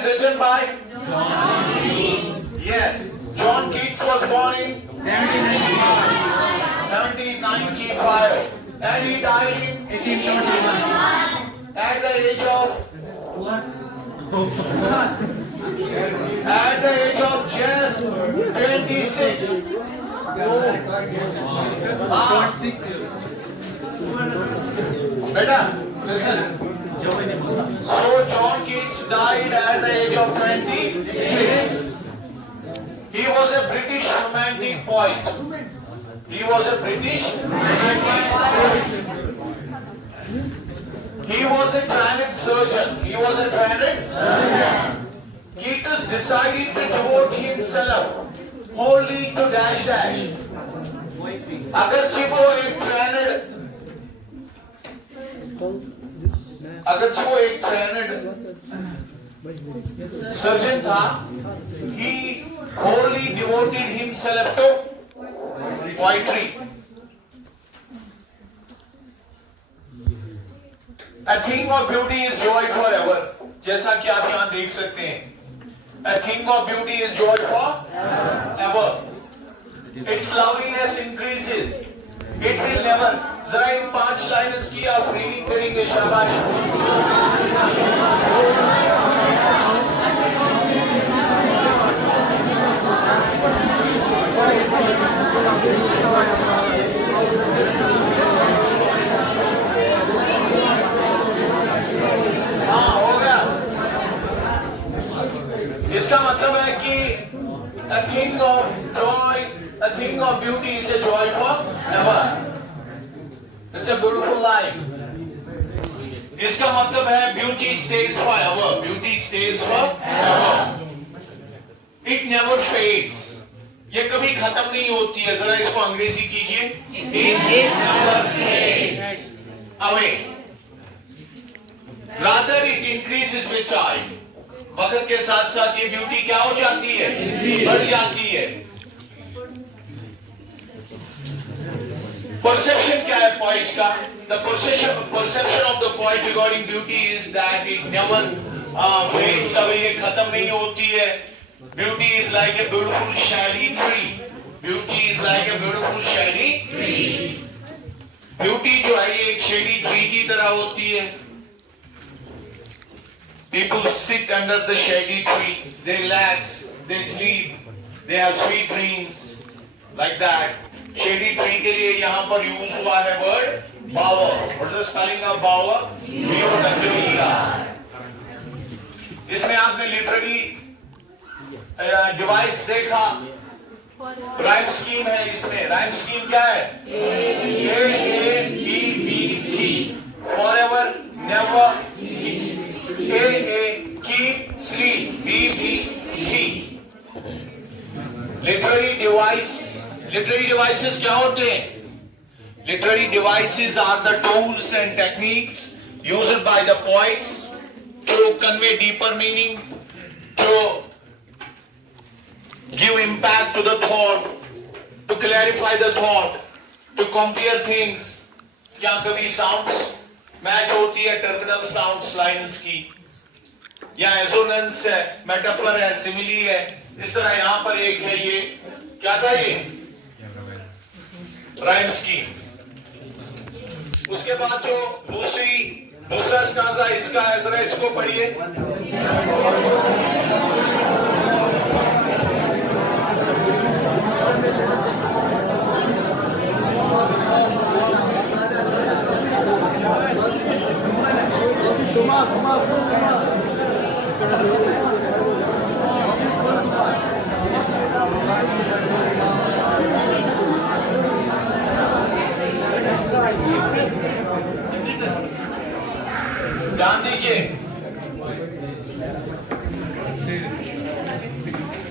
is written by John Keats. Yes, John Keats was born in 1795 and he died in 1821 at the age of just 26. Beta, listen. So John Keats died at the age of 26. He was a British romantic poet. He was a British romantic poet. He was a trained surgeon. Keats decided to devote himself wholly to dash dash. अगरचे वो एक trained surgeon था, he wholly devoted himself to poetry. A thing of beauty is joy forever. जैसा कि आप यहाँ देख सकते हैं, a thing of beauty is joy forever. Its loveliness increases. It will never. जरा इन 5 लाइन्स की आप रीडिंग करेंगे, शाबाश. हाँ, हो गया. इसका मतलब है कि a thing of joy, a thing of beauty is a joy forever. It's a beautiful life. इसका मतलब है beauty stays forever. Beauty stays forever. It never fades. ये कभी खत्म नहीं होती है. जरा इसको अंग्रेजी कीजिए. It never fades away. Rather it increases with time. वक्त के साथ साथ ये ब्यूटी क्या हो जाती है? बढ़ जाती है. Perception क्या है poet का? The perception of the poet regarding beauty is that it never fades away. ये खत्म नहीं होती है. Beauty is like a beautiful shady tree. Beauty is like a beautiful shady tree. Beauty जो है ये एक shady tree की तरह होती है. People sit under the shady tree. They relax. They sleep. They have sweet dreams. Like that. Shady tree के लिए यहाँ पर यूज हुआ है word bower. What's the spelling of bower? B-O-W-E-R. इसमें आपने literally डिवाइस देखा. राइम स्कीम है इसमें. राइम स्कीम क्या है? A-A-B-B-C. Forever, never, A-A, keep, sleep, B-B-C. Literary devices क्या होते हैं? Literary devices are the tools and techniques used by the poets to convey deeper meaning, to give impact to the thought, to clarify the thought, to compare things. या कभी sounds match होती है, terminal sounds lines की, या assonance है, metaphor है, simile है. इस तरह यहाँ पर एक है, ये क्या था? ये rhyme scheme. उसके बाद जो दूसरा स्टांजा इसका है, जरा इसको पढ़िए. ध्यान दीजिए.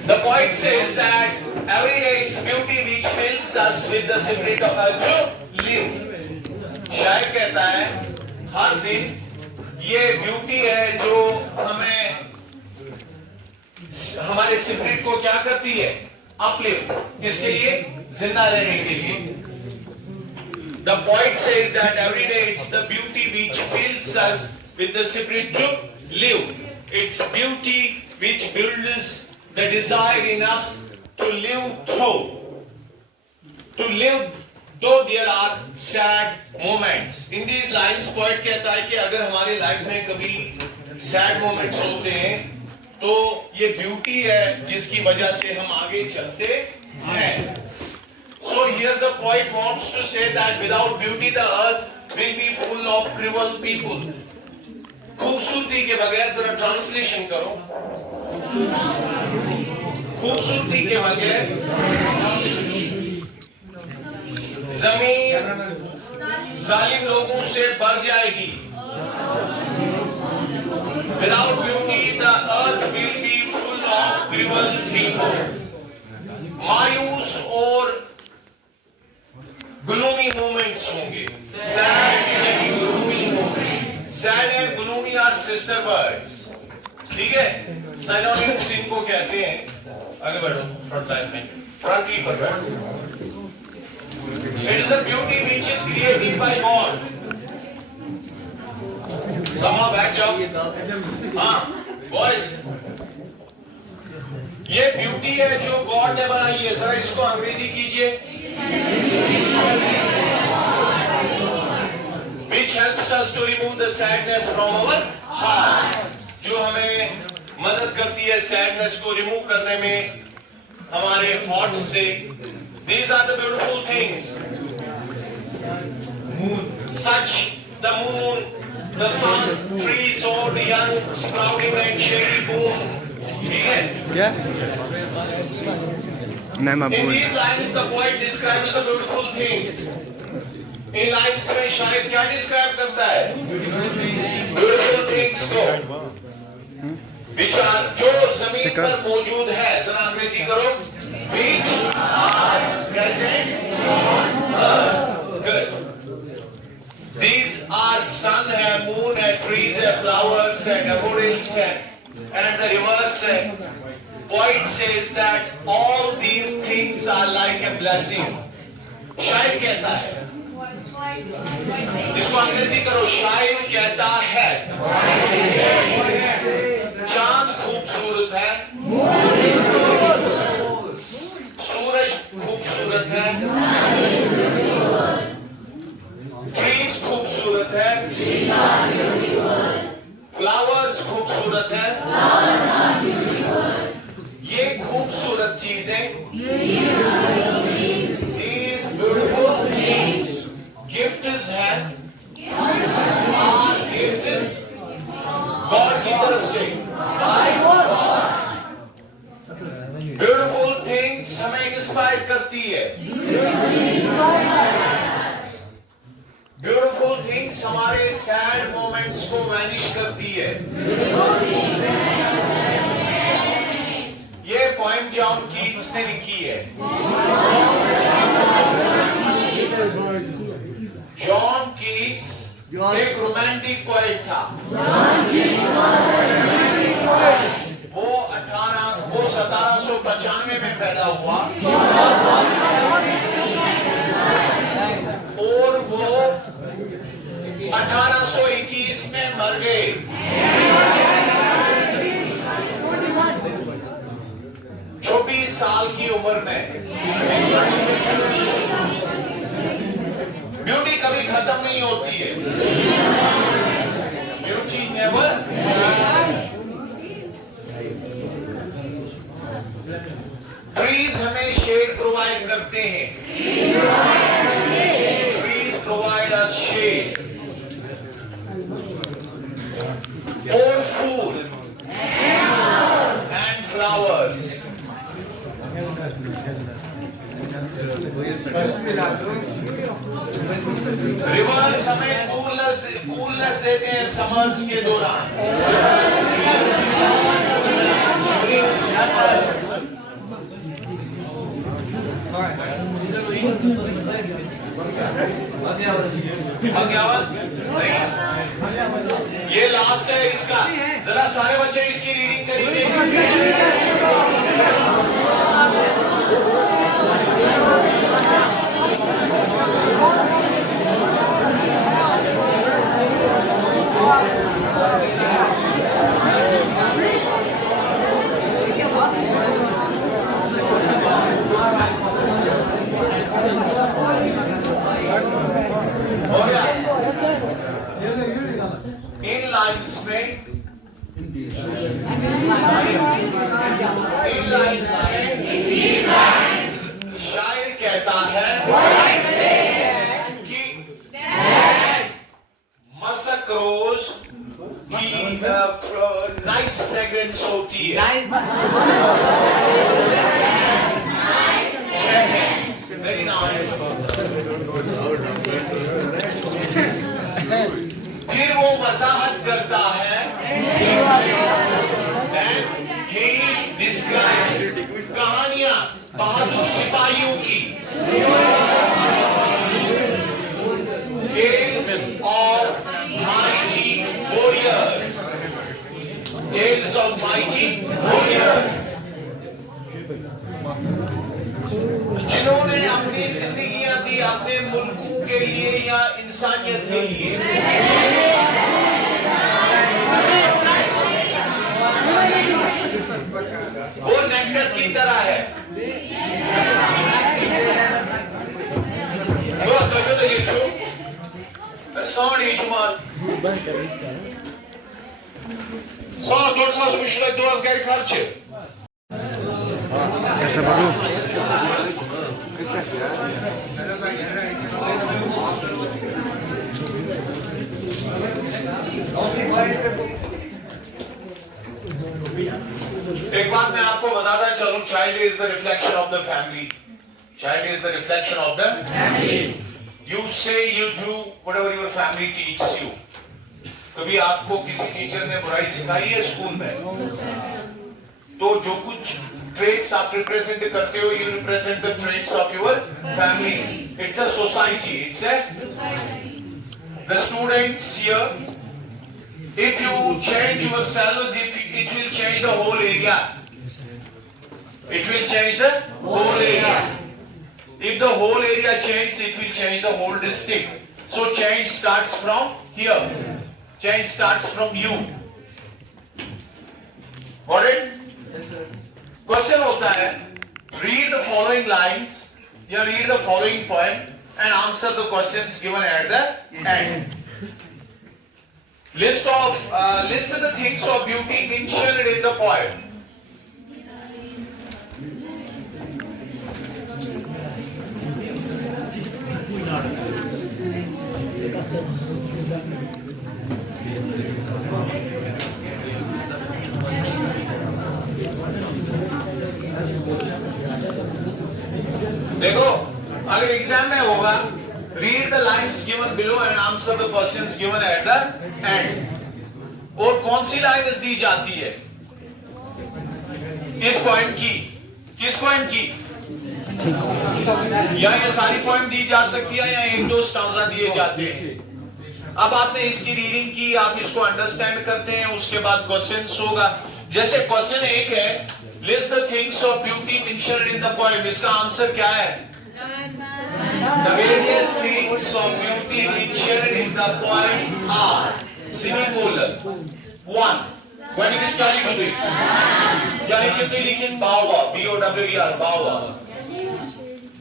The poet says that every day it's beauty which fills us with the spirit of our to live. शायर कहता है हर दिन ये ब्यूटी है जो हमें हमारे स्पिरिट को क्या करती है? अपलिफ्ट. किसके लिए? जिंदा रहने के लिए. The poet says that every day it's the beauty which fills us with the spirit to live. It's beauty which builds the desire in us to live though there are sad moments. In these lines poet कहता है कि अगर हमारे life में कभी sad moments होते हैं तो ये ब्यूटी है जिसकी वजह से हम आगे चलते हैं. So here the poet wants to say that without beauty the earth will be full of cruel people. खूबसूरती के बगैर, जरा ट्रांसलेशन करो, खूबसूरती के बगैर जमीन जालिम लोगों से भर जाएगी. Without beauty the earth will be full of cruel people. मायूस और gloomy moments होंगे. Sad and gloomy moments. Sad and gloomy are sister words. ठीक है, synonyms इनको कहते हैं. आगे बढ़ो, फ्रंट लाइन में, फ्रंट की पर बैठो. It is the beauty which is created by God. Sama बैठ जाओ. हाँ, boys. ये ब्यूटी है जो गॉड ने बनाई है. जरा इसको अंग्रेजी कीजिए. Which helps us to remove the sadness from our hearts. जो हमें मदद करती है sadness को remove करने में हमारे hearts से. These are the beautiful things. Such the moon, the sun, trees, or the young sprouting and shady boom. ठीक है? In these lines, the poet describes the beautiful things. In lines में शायद क्या describe करता है? Beautiful things को, which are जो जमीन पर मौजूद है. जरा अंग्रेजी करो. Which are present on earth. Good. These are sun है, moon है, trees है, flowers है, daffodils है, and the rivers है. Poet says that all these things are like a blessing. शायर कहता है, इसको अंग्रेजी करो. शायर कहता है चांद खूबसूरत है, सूरज खूबसूरत है, ट्रीज खूबसूरत है, फ्लावर्स खूबसूरत है. ये खूबसूरत चीजें, these beautiful gifts हैं, are gifts गॉड की तरफ से, by God. Beautiful things हमें इंस्पायर करती है. Beautiful things हमारे sad moments को मैनिश करती है. ये पोएम जॉन कीट्स ने लिखी है. जॉन कीट्स एक रोमांटिक पोएट था. वो 1795 में पैदा हुआ और वो 1821 में मर गए. चौबीस साल की उम्र में. ब्यूटी कभी खत्म नहीं होती है. Beauty never. ट्रीज हमें शेड प्रोवाइड करते हैं. ट्रीज प्रोवाइड अस शेड और फूड एंड फ्लावर्स. रिवर्स हमें कूलनेस देते हैं समर्स के दौरान. ये लास्ट है इसका. जरा सारे बच्चे इसकी रीडिंग करेंगे. इन लाइन्स में शायर कहता है कि मसक रोज की नाइस फ्रेग्रेंस होती है। Very nice. फिर वो वजाहत करता है, he describes कहानियां बहादुर सिपाहियों की, tales of mighty warriors, tales of mighty warriors, जिन्होंने अपनी जिंदगियां दी अपने मुल्कों के लिए या इंसानियत के लिए। वो नेक्टर की तरह है। Saat 4 saat uçuşlar duaz gel karşı. एक बात मैं आपको बताता चलूं, child is the reflection of the family. Child is the reflection of the family. You say you do whatever your family teaches you. कभी आपको किसी टीचर ने बुराई सिखाई है स्कूल में, तो जो कुछ ट्रेट्स आप रिप्रेजेंट करते हो, you represent the traits of your family. It's a society, it's a the students here, if you change yourselves, it will change the whole area. It will change the whole area. If the whole area changes, it will change the whole district. So change starts from here. Change starts from you. Got it? Question होता है, read the following lines, या read the following poem and answer the questions given at the end. List the things of beauty mentioned in the poem. देखो, अगर exam में होगा, read the lines given below and answer the questions given at the end. और कौन सी lines दी जाती है इस point की? किस पॉइंट की? या ये सारी पॉइंट दी जा सकती है या एक दो स्टांजा दिए जाते हैं। अब आपने इसकी रीडिंग की, आप इसको अंडरस्टैंड करते हैं, उसके बाद क्वेश्चंस होगा। जैसे क्वेश्चन एक है, list the things of beauty mentioned in the poem. इसका आंसर क्या है? The various things of beauty mentioned in the poem are semicolon 1. When it is क्या लिखोगे? क्या लिखोगे? लिखिए बावा, B-O-W-E-R, बावा।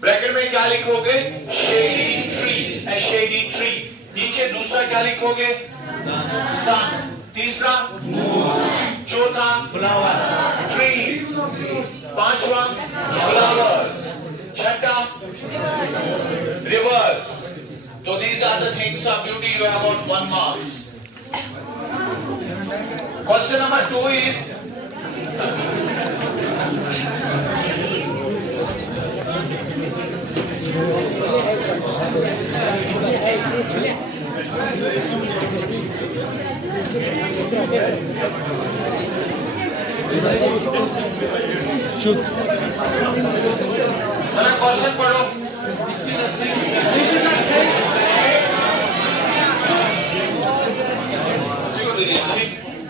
ब्रैकेट में क्या लिखोगे? Shady tree, a shady tree। नीचे दूसरा क्या लिखोगे? Sun। तीसरा चौथा trees। पांचवा flowers। छठा rivers। So these are the things of beauty. You have got 1 marks. Question number 2 is जरा क्वेश्चन पढ़ो।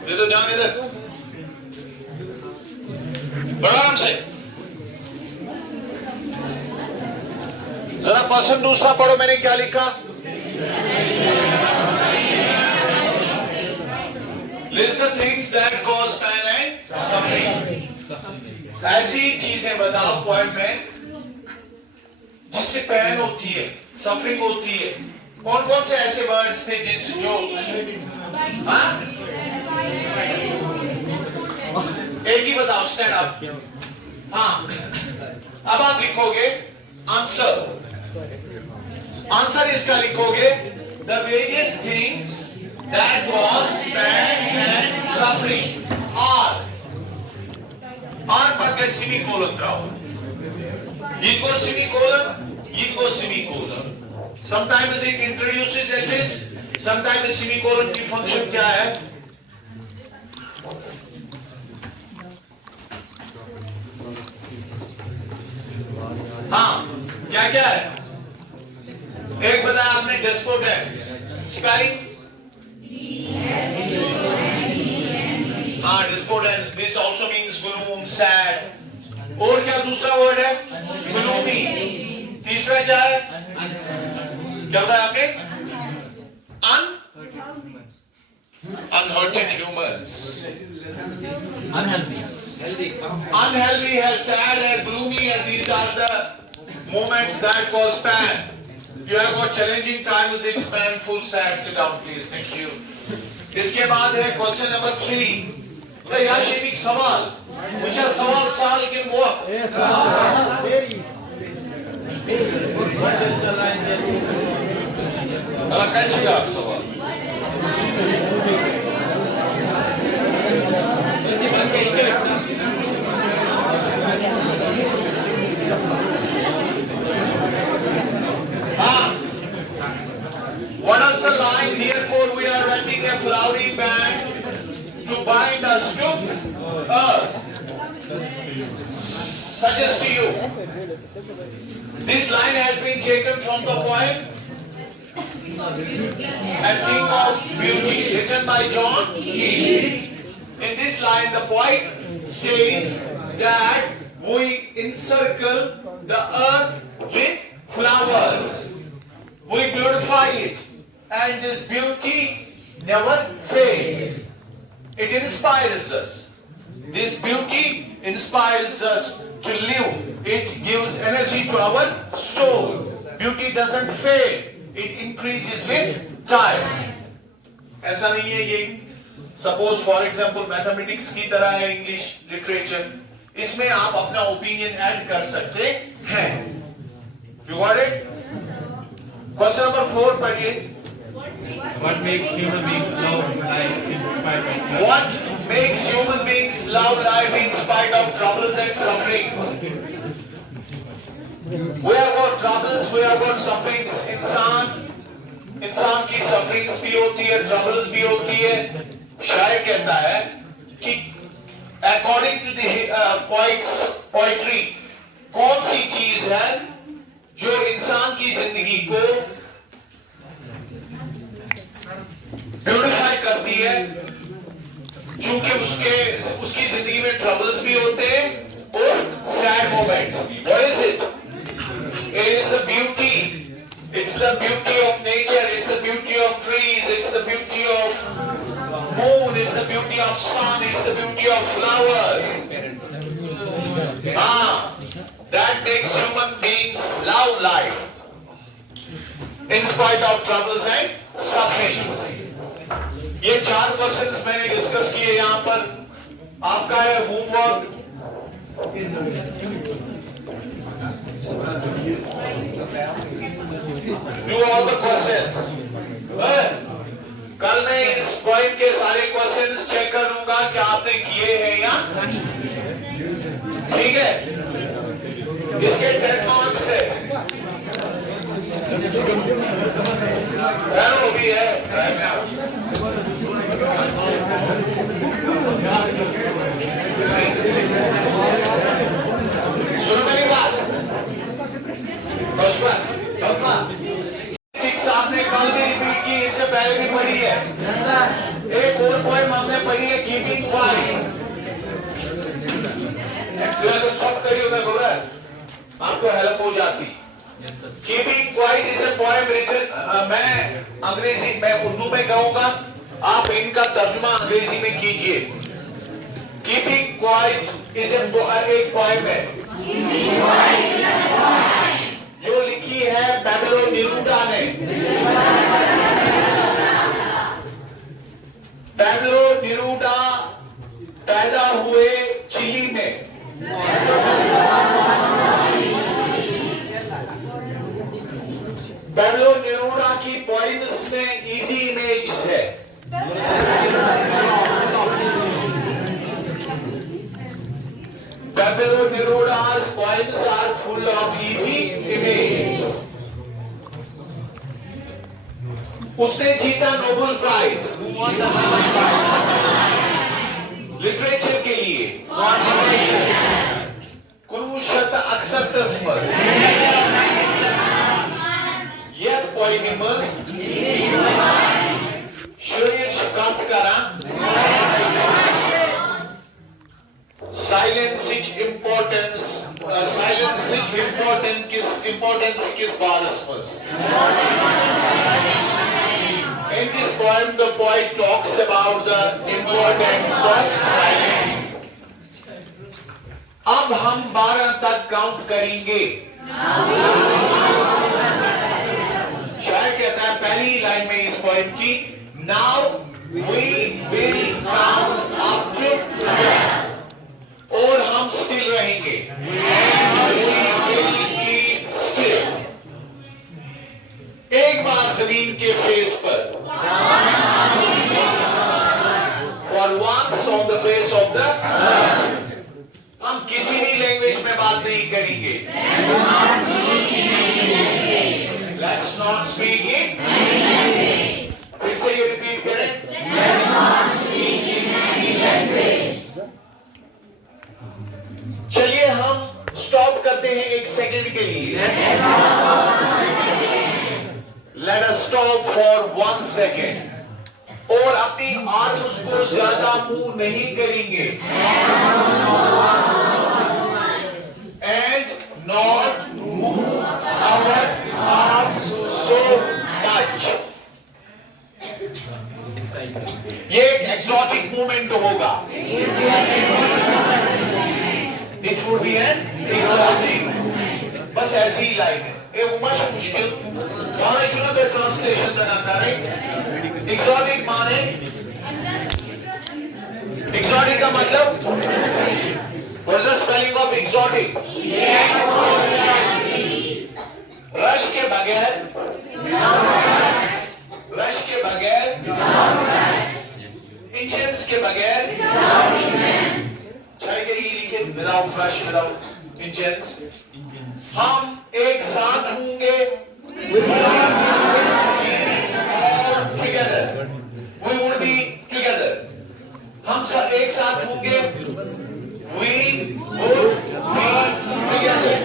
दे दो ध्यान इधर, आराम से। जरा क्वेश्चन दूसरा पढ़ो, मैंने क्या लिखा? List the things that cause pain and suffering. ऐसी चीजें बताओ पॉइंट में जिससे पैन होती है, सफरिंग होती है। कौन कौन से ऐसे वर्ड्स थे जो एक ही बताओ, स्टैंड अप। हाँ, अब आप लिखोगे आंसर। आंसर इसका लिखोगे the various things that cause pain and suffering are पढ़ के semicolon draw. It goes semicolon, it goes semicolon. Sometimes it introduces at this, sometimes semicolon की function क्या है? हाँ, क्या क्या है? एक बताया आपने despotency, spelling? हाँ, despotency. This also means gloom, sad. और क्या दूसरा वर्ड है? gloomy. तीसरा क्या है? क्या बताया आपने? unhurted humans. Unhealthy है, sad है, gloomy है. These are the moments that cause pain. You have got challenging times, it's painful, sad. Sit down, please. Thank you. इसके बाद है question number 3. या शेमिक सवाल मुझे सवाल साल के मुआफ कैचिगा सवाल हाँ what is the line? Therefore we are writing a flowery band to bind us to earth. Suggest to you. This line has been taken from the poem A Thing of Beauty, written by John Keats. In this line, the poet says that we encircle the earth with flowers. We beautify it, and this beauty never fades. It inspires us. This beauty inspires us to live. It gives energy to our soul. Beauty doesn't fade. It increases with time. ऐसा नहीं है ये suppose for example mathematics की तरह है English literature. इसमें आप अपना opinion add कर सकते हैं. You got it? Question number 4 पढ़िए. What makes human beings love life in spite of What makes human beings love life in spite of troubles and sufferings? We have got troubles, we have got sufferings. इंसान की sufferings भी होती है, troubles भी होती है. शायर कहता है कि according to the poetry, कौन सी चीज है जो इंसान की जिंदगी को ब्यूटिफाई करती है, क्योंकि उसकी जिंदगी में ट्रबल्स भी होते हैं और सैड मोमेंट्स भी. What is it? It is the beauty. It's the beauty of nature. It's the beauty of trees. It's the beauty of moon. It's the beauty of sun. It's the beauty of flowers. That makes human beings love life in spite of troubles and sufferings. ये 4 questions मैंने discuss किए यहाँ पर. आपका है homework. Do all the questions. कल मैं इस पॉइंट के सारे क्वेश्चंस चेक करूंगा कि आपने किए हैं या ठीक है. इसके 10 मार्क्स है. भी है. सुनो मेरी बात. सिक्स आपने कल भी रिपीट की, इससे पहले भी पढ़ी है. एक और पोएम हमने पढ़ी है कीपिंग क्वाइट. तो सब करियो मैं बोल रहा है, आपको हेल्प हो जाती. Keeping quiet is a poem written. मैं उर्दू में कहूंगा, आप इनका तर्जुमा अंग्रेजी में कीजिए. कीपिंग क्वाइट इज एक पोएम है जो लिखी है पैब्लो नेरूदा ने. पैब्लो नेरूदा पैदा हुए चिली में। पैब्लो नेरूदा की पोइम्स में इजी इमेज है। Pablo Neruda's poems are full of easy images. उसने जीता नोबेल प्राइज लिटरेचर के लिए। कुरुशत अक्सरतस्मस यथ पोइमिमस श्रेयश कातकरा importance किस बारसमस। In this poem, the poet talks about the importance of silence. अब हम 12 तक काउंट करेंगे। शायर कहता है पहली लाइन में इस पोएम की, Now we will count up to 12. और हम स्टिल रहेंगे। And we will keep still. एक बार जमीन के फेस पर, For once on the face of the earth. हम किसी भी लैंग्वेज में बात नहीं करेंगे। Let's not speak in any language. फिर से ये रिपीट करें। Let's not speak in any language. चलिए हम स्टॉप करते हैं एक सेकंड के लिए। Let us stop for 1 second. और अपनी आर्म्स को ज्यादा मूव नहीं करेंगे। And not move our arms so much. ये एक एक्सोटिक मूवमेंट होगा। It would be an exotic. बस ऐसी ही लाइन है। एक उमश मुश्किल माने सुना तो ट्रांसलेशन तक आता है। एक्सोटिक माने, एक्सोटिक का मतलब, what is the spelling of exotic? Rush के बगैर, रश के बगैर, इंजेंस के बगैर, चाहे कि लिखे without rush, without engines, हम एक साथ होंगे। all together, we would be together. हम सब एक साथ होंगे। we would be together.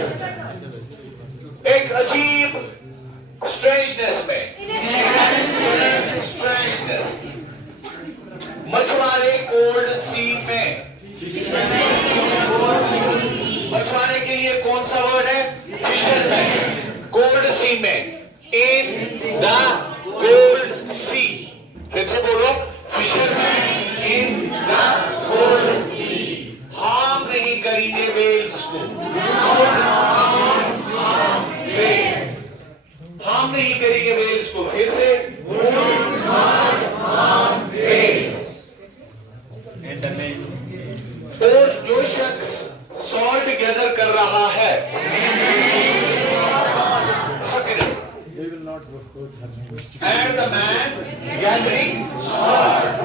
एक अजीब strangeness में, strangeness, मछुआरे कोल्ड सी में, मछुआरे के लिए कौन सा वर्ड है? फिशरमैन। कोल्ड सी में, इन द कोल्ड सी। फिर से बोलो, fisherman in the cold sea. Harm नहीं करेंगे वेल्स को। हार्म नहीं करेंगे वेल्स को। फिर से, would not harm whales. और जो शख्स सॉल्ट गैदर कर रहा है, and the man gathering salt,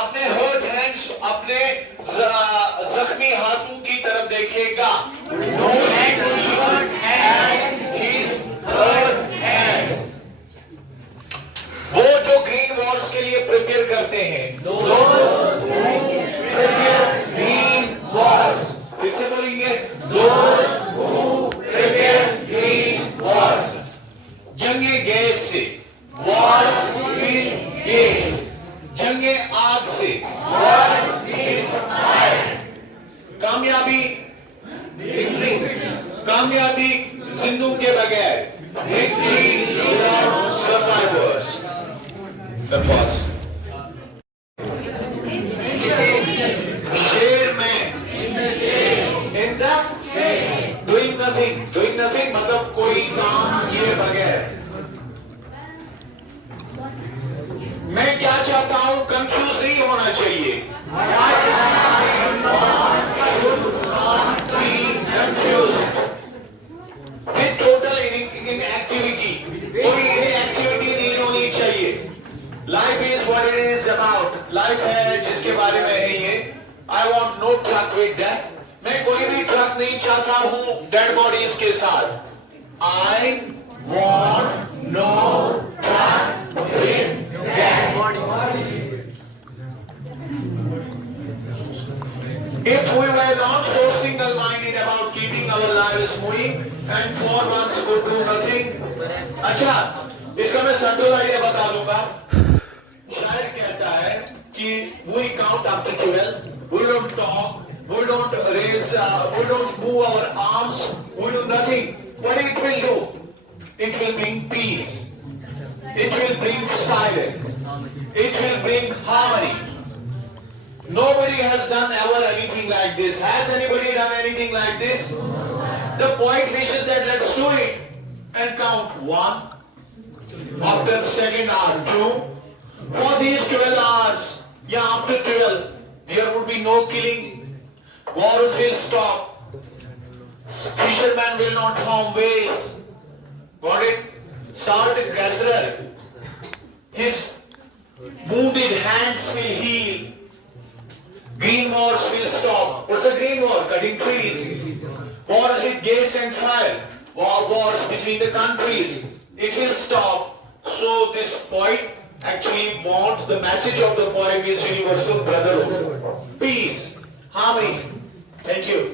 अपने hurt hands, अपने जख्मी हाथों की तरफ देखेगा। Don't look at his hurt hands. वो जो ग्रीन वॉल्स के लिए प्रिपेयर करते हैं, those who prepare green walls. फिर से बोलेंगे, those who prepare green walls. जंगे गैस से, walls with gas. जंगे आग से, walls with fire. कामयाबी, कामयाबी जिंदू के बगैर, victory without survivors. Applause. शेर में, in the doing nothing, doing nothing मतलब कोई काम किए बगैर। मैं क्या चाहता हूं, कंफ्यूज नहीं होना चाहिए। What I want truck with death. मैं कोई भी ट्रक नहीं चाहता हूं डेड बॉडीज के साथ. I want no truck with death. If we were not so single-minded about keeping our lives moving and for once could do nothing. अच्छा, इसका मैं संतोष आइडिया बता दूंगा. शायर कहता है कि we count up to 12, we don't talk, we don't raise, we don't move our arms, we do nothing. What it will do? It will bring peace. It will bring silence. It will bring harmony. Nobody has done ever anything like this. Has anybody done anything like this? The poet wishes that let's do it and count 1. After second hour, 2. For these 12 hours, yeah, after 12, there would be no killing. Wars will stop. Fishermen will not harm whales. Got it? Salt gatherer, his wounded hands will heal. Green wars will stop. What's a green war? Cutting trees. Wars with gas and fire. Wars between the countries. It will stop. So this poet actually wants, the message of the poem is universal brotherhood, peace, harmony. Thank you.